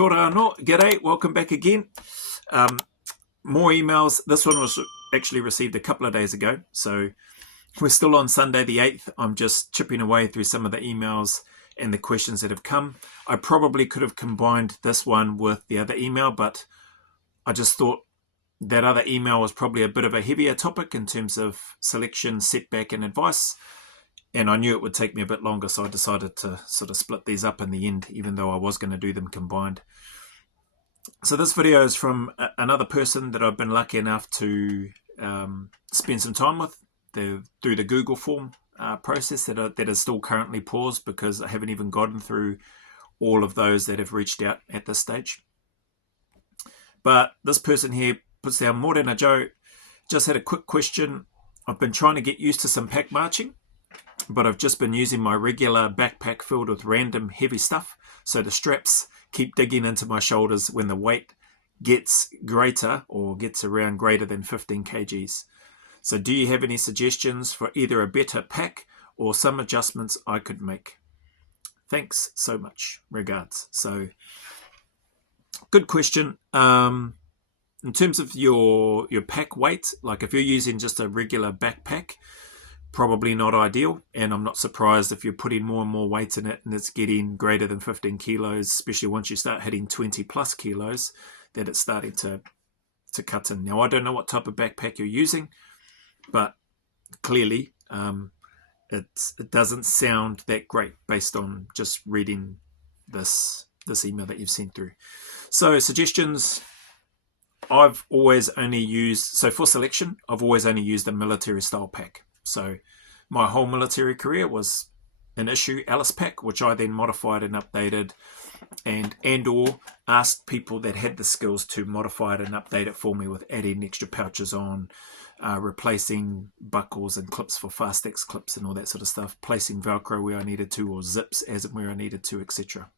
Kia ora anō, g'day, welcome back again. More emails. This one was actually received a couple of days ago, so we're still on Sunday the 8th. I'm just chipping away through some of the emails and the questions that have come. I probably could have combined this one with the other email, but I just thought that other email was probably a bit of a heavier topic in terms of selection, setback and advice. And I knew it would take me a bit longer, so I decided to sort of split these up in the end, even though I was going to do them combined. So this video is from another person that I've been lucky enough to spend some time with through the Google form process that is still currently paused because I haven't even gotten through all of those that have reached out at this stage. But this person here puts down, Morena Joe, just had a quick question. I've been trying to get used to some pack marching, but I've just been using my regular backpack filled with random heavy stuff, so the straps keep digging into my shoulders when the weight gets greater or gets around greater than 15 kgs. So do you have any suggestions for either a better pack or some adjustments I could make? Thanks so much. Regards. So good question. In terms of your pack weight, like if you're using just a regular backpack, probably not ideal, and I'm not surprised if you're putting more and more weight in it and it's getting greater than 15 kilos, especially once you start hitting 20 plus kilos, that it's starting to cut in. Now, I don't know what type of backpack you're using, but clearly it doesn't sound that great based on just reading this email that you've sent through. So suggestions, I've always only used, so for selection, I've always only used a military style pack. So my whole military career was an issue Alice pack, which I then modified and updated and or asked people that had the skills to modify it and update it for me with adding extra pouches on, replacing buckles and clips for Fastex clips and all that sort of stuff, placing Velcro where I needed to or zips as and where I needed to, etc.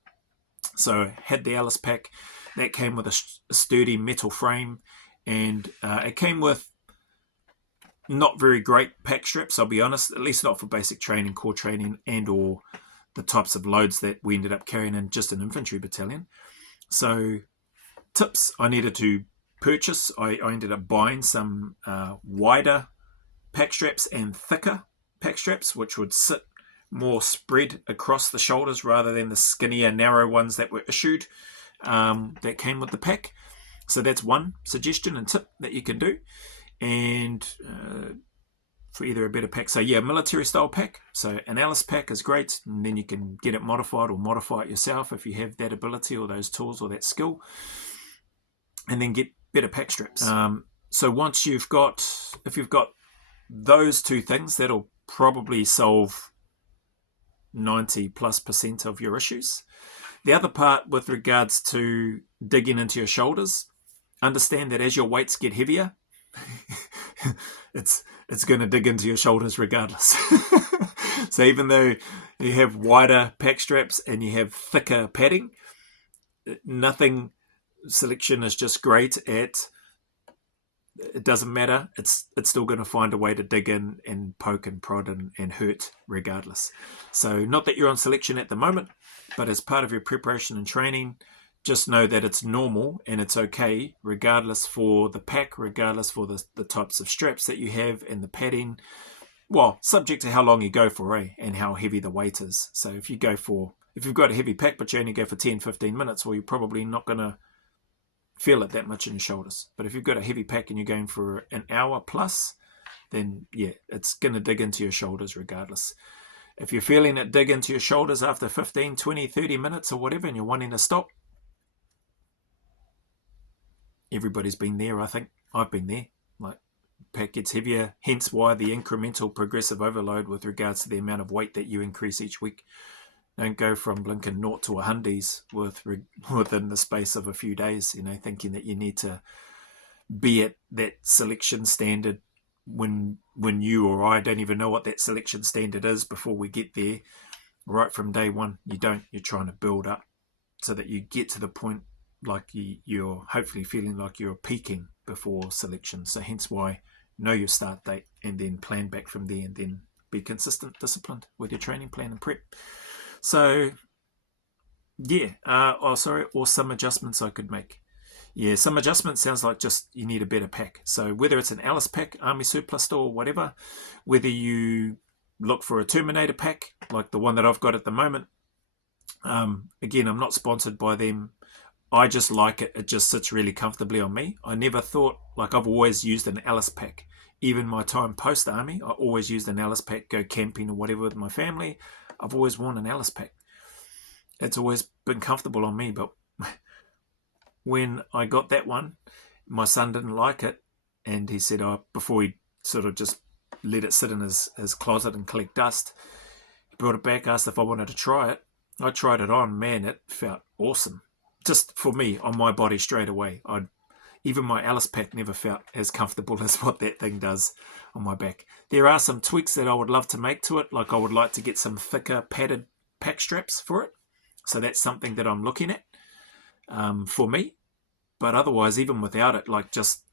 So I had the Alice pack that came with a sturdy metal frame, and it came with not very great pack straps, I'll be honest, at least not for basic training, core training, and or the types of loads that we ended up carrying in just an infantry battalion. So tips I needed to purchase, I ended up buying some wider pack straps and thicker pack straps, which would sit more spread across the shoulders rather than the skinnier, narrow ones that were issued that came with the pack. So that's one suggestion and tip that you can do. And for either a better pack, so yeah, military style pack, so an Alice pack is great, and then you can get it modified or modify it yourself if you have that ability or those tools or that skill, and then get better pack straps. So once if you've got those two things, that'll probably solve 90+% of your issues. The other part with regards to digging into your shoulders, understand that as your weights get heavier, it's going to dig into your shoulders regardless. So even though you have wider pack straps and you have thicker padding, nothing selection is just great at. It doesn't matter. It's still going to find a way to dig in and poke and prod and hurt regardless. So not that you're on selection at the moment, but as part of your preparation and training, just know that it's normal and it's okay regardless for the pack, regardless for the types of straps that you have and the padding. Well, subject to how long you go for, and how heavy the weight is. So if you've got a heavy pack but you only go for 10-15 minutes, well, you're probably not going to feel it that much in your shoulders. But if you've got a heavy pack and you're going for an hour plus, then yeah, it's going to dig into your shoulders regardless. If you're feeling it dig into your shoulders after 15, 20, 30 minutes or whatever, and you're wanting to stop, everybody's been there, I think. I've been there. Like, pack gets heavier, hence why the incremental progressive overload with regards to the amount of weight that you increase each week. Don't go from blinking 0 to 100s within the space of a few days, thinking that you need to be at that selection standard when you or I don't even know what that selection standard is before we get there. Right from day one, you don't. You're trying to build up so that you get to the point like you're hopefully feeling like you're peaking before selection. So hence why know your start date and then plan back from there, and then be consistent, disciplined with your training plan and prep. So Yeah. Or some adjustments I could make. Yeah, some adjustments sounds like just you need a better pack. So whether it's an Alice pack, Army Surplus Store, or whatever, whether you look for a Terminator pack like the one that I've got at the moment. Again, I'm not sponsored by them. I just like it. It just sits really comfortably on me. I never thought, like, I've always used an Alice pack. Even my time post-army, I always used an Alice pack, go camping or whatever with my family. I've always worn an Alice pack. It's always been comfortable on me, but when I got that one, my son didn't like it, and he said, before he sort of just let it sit in his closet and collect dust, he brought it back, asked if I wanted to try it. I tried it on. Man, it felt awesome. Just for me, on my body straight away. Even my Alice pack never felt as comfortable as what that thing does on my back. There are some tweaks that I would love to make to it, like I would like to get some thicker padded pack straps for it. So that's something that I'm looking at for me. But otherwise, even without it,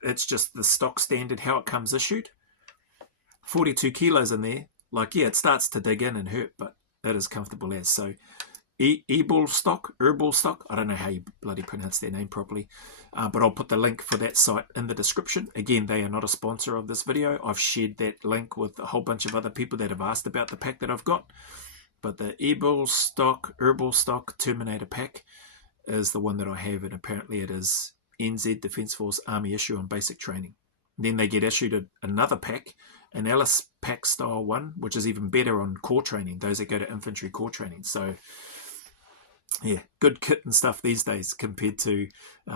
it's just the stock standard, how it comes issued. 42 kilos in there. Like, yeah, it starts to dig in and hurt, but it is comfortable as. So Herbal Stock, I don't know how you bloody pronounce their name properly, but I'll put the link for that site in the description. Again, they are not a sponsor of this video. I've shared that link with a whole bunch of other people that have asked about the pack that I've got. But the Herbal Stock Terminator pack is the one that I have, and apparently it is NZ Defence Force Army issue on basic training. Then they get issued another pack, an Alice pack style one, which is even better on core training, those that go to infantry core training. So yeah, good kit and stuff these days compared to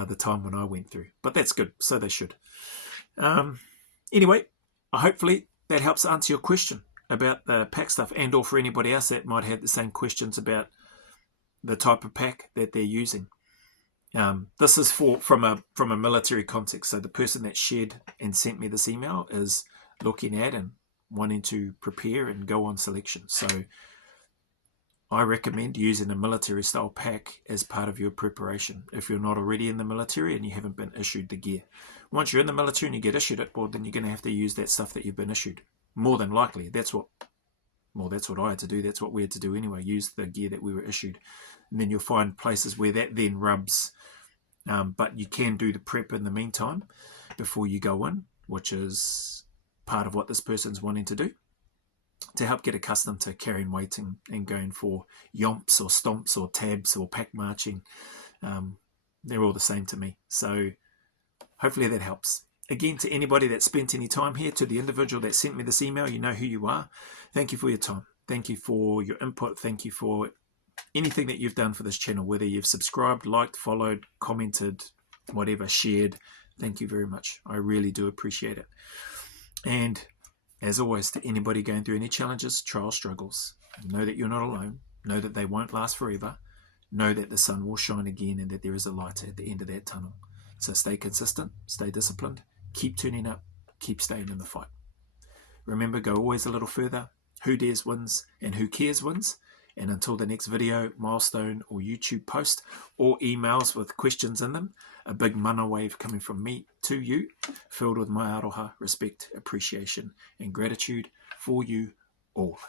the time when I went through. But that's good, so they should. Anyway, hopefully that helps answer your question about the pack stuff, and or for anybody else that might have the same questions about the type of pack that they're using. This is from a military context. So the person that shared and sent me this email is looking at and wanting to prepare and go on selection. So I recommend using a military style pack as part of your preparation if you're not already in the military and you haven't been issued the gear. Once you're in the military and you get issued it, well, then you're going to have to use that stuff that you've been issued. More than likely. That's what I had to do. That's what we had to do anyway, use the gear that we were issued. And then you'll find places where that then rubs. But you can do the prep in the meantime before you go in, which is part of what this person's wanting to do, to help get accustomed to carrying weight and going for yomps or stomps or tabs or pack marching. They're all the same to me. So hopefully that helps. Again, to anybody that spent any time here, to the individual that sent me this email, you know who you are. Thank you for your time. Thank you for your input. Thank you for anything that you've done for this channel, whether you've subscribed, liked, followed, commented, whatever, shared. Thank you very much. I really do appreciate it. And as always, to anybody going through any challenges, trials, struggles, know that you're not alone. Know that they won't last forever. Know that the sun will shine again and that there is a light at the end of that tunnel. So stay consistent, stay disciplined, keep tuning up, keep staying in the fight. Remember, go always a little further. Who dares wins and who cares wins. And until the next video, milestone, or YouTube post, or emails with questions in them, a big mana wave coming from me to you, filled with my aroha, respect, appreciation, and gratitude for you all.